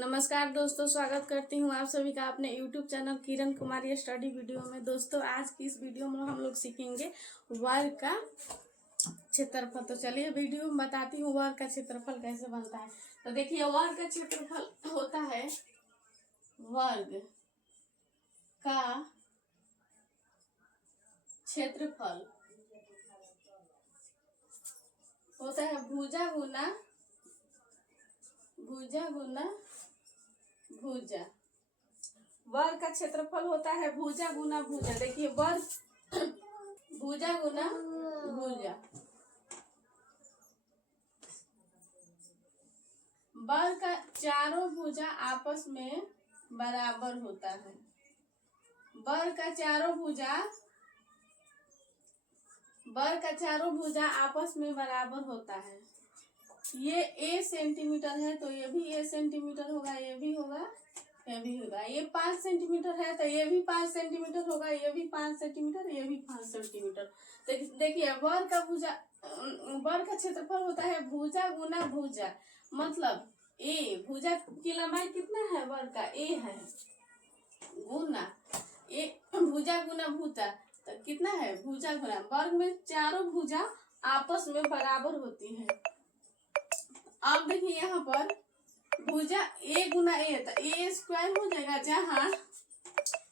नमस्कार दोस्तों, स्वागत करती हूँ आप सभी का अपने YouTube channel Kiran Kumari study video में। दोस्तों आज की इस वीडियो में हम लोग सीखेंगे वर्ग का क्षेत्रफल। तो चलिए वीडियो में बताती हूँ वर्ग का क्षेत्रफल कैसे बनता है। तो देखिए, वर्ग का क्षेत्रफल होता है वर्ग का क्षेत्रफल होता है भुजा गुना भुजा। वर्ग का क्षेत्रफल होता है भुजा गुना भुजा। देखिए, वर्ग भुजा गुना भुजा। वर्ग का चारों भुजा आपस में बराबर होता है। वर्ग का चारों भुजा आपस में बराबर होता है। ये a सेंटीमीटर है तो ये भी a सेंटीमीटर होगा, ये भी होगा, ये भी होगा। ये 5 सेंटीमीटर है तो ये भी 5 सेंटीमीटर होगा, ये भी 5 सेंटीमीटर, ये भी 5 सेंटीमीटर। देखिए, वर्ग का क्षेत्रफल होता है भुजा गुना भुजा। मतलब a भुजा की लंबाई कितना है, वर्ग का a है, गुना a भुजा गुना भुजा तो कितना है, भुजा गुना। वर्ग में चारों भुजा आपस में बराबर होती है। अब देखिए, यहाँ पर भुजा a गुना a तो a स्क्वायर हो जाएगा। जहाँ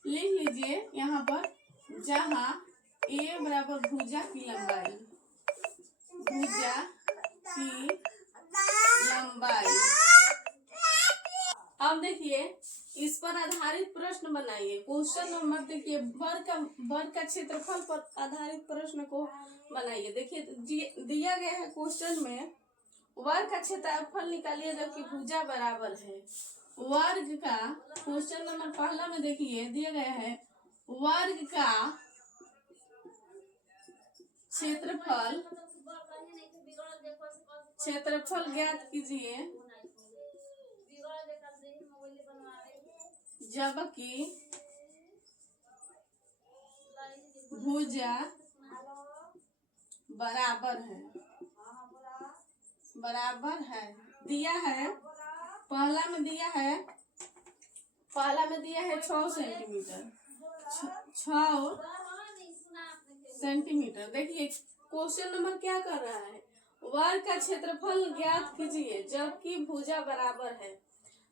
लिख लीजिए यहाँ पर, जहाँ a बराबर भुजा की लंबाई, भुजा की लंबाई। अब देखिए, इस पर आधारित प्रश्न बनाइए। क्वेश्चन नंबर देखिए, वर्ग का क्षेत्रफल पर आधारित प्रश्न को बनाइए। देखिए, दिया गया है क्वेश्चन में, वर्ग का क्षेत्रफल निकालिए जबकि भुजा बराबर है। वर्ग का क्वेश्चन नंबर पहला में देखिए दिया गया है, वर्ग का क्षेत्रफल ज्ञात कीजिए जबकि भुजा बराबर है। दिया है, पहला में दिया है 6 सेंटीमीटर, 6 सेंटीमीटर। देखिए, क्वेश्चन नंबर क्या कर रहा है, वर्ग का क्षेत्रफल ज्ञात कीजिए जबकि भुजा बराबर है।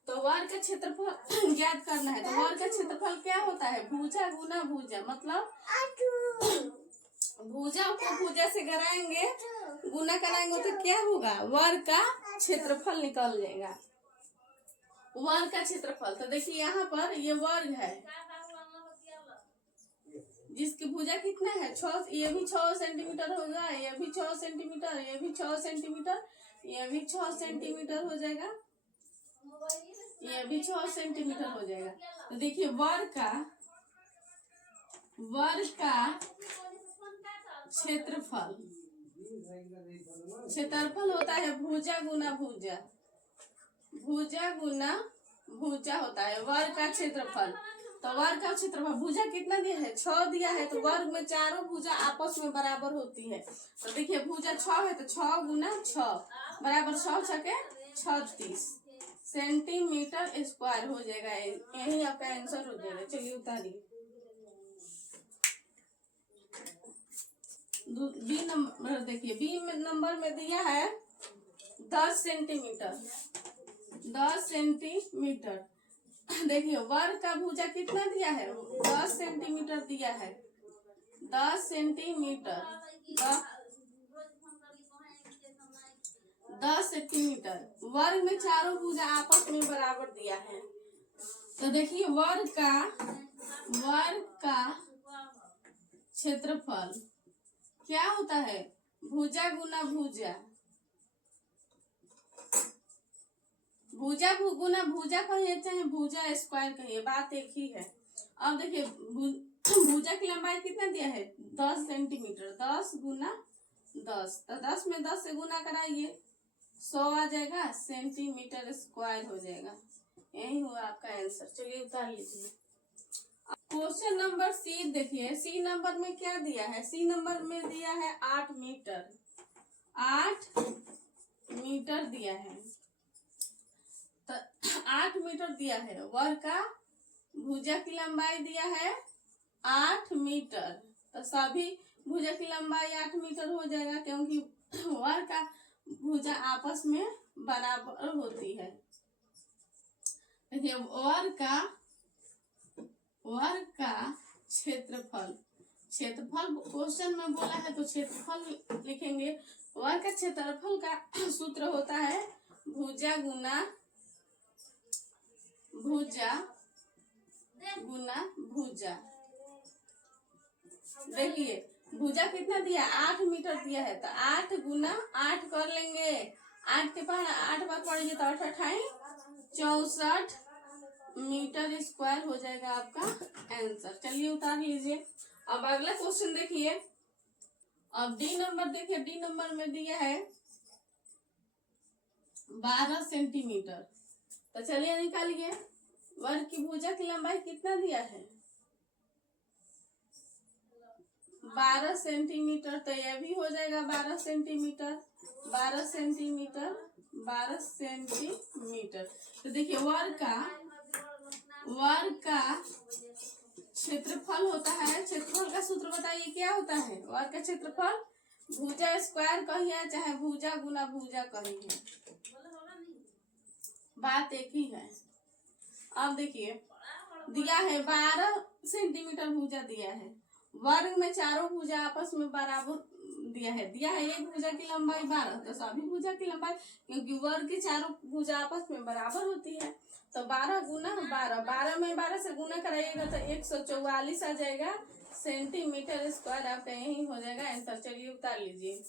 तो वर्ग का क्षेत्रफल ज्ञात करना है। तो वर्ग का क्षेत्रफल क्या होता है, भुजा गुना भुजा। मतलब भुजा को भुजा से कराएंगे, गुना कराएंगे तो क्या होगा, वर्ग का क्षेत्रफल निकल जाएगा। वर्ग का क्षेत्रफल, तो देखिए यहाँ पर ये वर्ग है जिसकी भुजा कितना है, 6। ये भी 6 सेंटीमीटर होगा, ये भी 6 सेंटीमीटर, ये भी 6 सेंटीमीटर, ये भी 6 सेंटीमीटर हो जाएगा, ये भी 6 सेंटीमीटर हो जाएगा। तो देखिए, वर्ग का क्षेत्रफल होता है भुजा गुना भुजा। भुजा गुना भुजा होता है वर्ग का क्षेत्रफल। तो वर्ग का क्षेत्रफल, भुजा कितना दिया है, 6 दिया है। तो वर्ग में चारों भुजा आपस में बराबर होती है। तो देखिए, भुजा 6 है तो 6 गुना 6 बराबर 6 छके 36 सेंटीमीटर स्क्वायर हो जाएगा। यही आपका आंसर हो जाएगा। चलिए उतारिए। बी नंबर देखिए, बी नंबर में दिया है 10 सेंटीमीटर, 10 सेंटीमीटर। देखिए, वर्ग का भुजा कितना दिया है, 10 सेंटीमीटर दिया है, 10 सेंटीमीटर, 10 सेंटीमीटर। वर्ग में चारों भुजा आपस में बराबर दिया है। तो देखिए, वर्ग का क्षेत्रफल क्या होता है, भुजा गुना भुजा। भुजा गुना भुजा कहिए चाहे भुजा स्क्वायर कहिए, बात एक ही है। अब देखिए, भुजा की लंबाई कितना दिया है, 10 सेंटीमीटर, 10 गुना 10। तो 10 में 10 से गुना कराइए, 100 आ जाएगा, सेंटीमीटर स्क्वायर हो जाएगा। यही हुआ आपका आंसर। चलिए उतार लीजिए। क्वेश्चन नंबर सी देखिए, सी नंबर में क्या दिया है, सी नंबर में दिया है 8 मीटर, 8 मीटर दिया है। तो 8 मीटर दिया है, वर्ग का भुजा की लंबाई दिया है 8 मीटर, तो सभी भुजा की लंबाई 8 मीटर हो जाएगा, क्योंकि वर्ग का भुजा आपस में बराबर होती है। देखिए वर्ग का क्षेत्रफल, क्षेत्रफल क्वेश्चन में बोला है तो क्षेत्रफल लिखेंगे। वर्ग का क्षेत्रफल का सूत्र होता है भुजा गुना भुजा गुना भुजा। देखिए भुजा कितना दिया, 8 मीटर दिया है, तो 8 गुना 8 कर लेंगे, 8 के पास 8 बार पढ़िए तो 8 8 64 मीटर स्क्वायर हो जाएगा आपका आंसर। चलिए उतार लीजिए। अब अगला क्वेश्चन देखिए। अब डी नंबर देखिए, डी नंबर में दिया है 12 सेंटीमीटर, तो चलिए निकालिए। वर्ग की भुजा की लंबाई कितना दिया है, 12 सेंटीमीटर, तो यह भी हो जाएगा 12 सेंटीमीटर, 12 सेंटीमीटर, 12 सेंटीमीटर। तो देखिए वर्ग का क्षेत्रफल होता है, क्षेत्रफल का सूत्र बताइए क्या होता है। वर्ग का क्षेत्रफल भुजा स्क्वायर कहिए चाहे भुजा गुना भुजा कहिए, बात एक ही है। अब देखिए दिया है 12 सेंटीमीटर भुजा दिया है, वर्ग में चारों भुजा आपस में बराबर दिया है एक भुजा की लंबाई 12, तो सभी भुजा की लंबाई, क्योंकि वर्ग की चारों भुजा आपस में बराबर होती है, तो 12 गुना 12, 12 में 12 से गुना कराइएगा तो 144 आ जाएगा सेंटीमीटर स्क्वायर, आपका यही हो जाएगा आंसर। चलिए उतार लीजिए।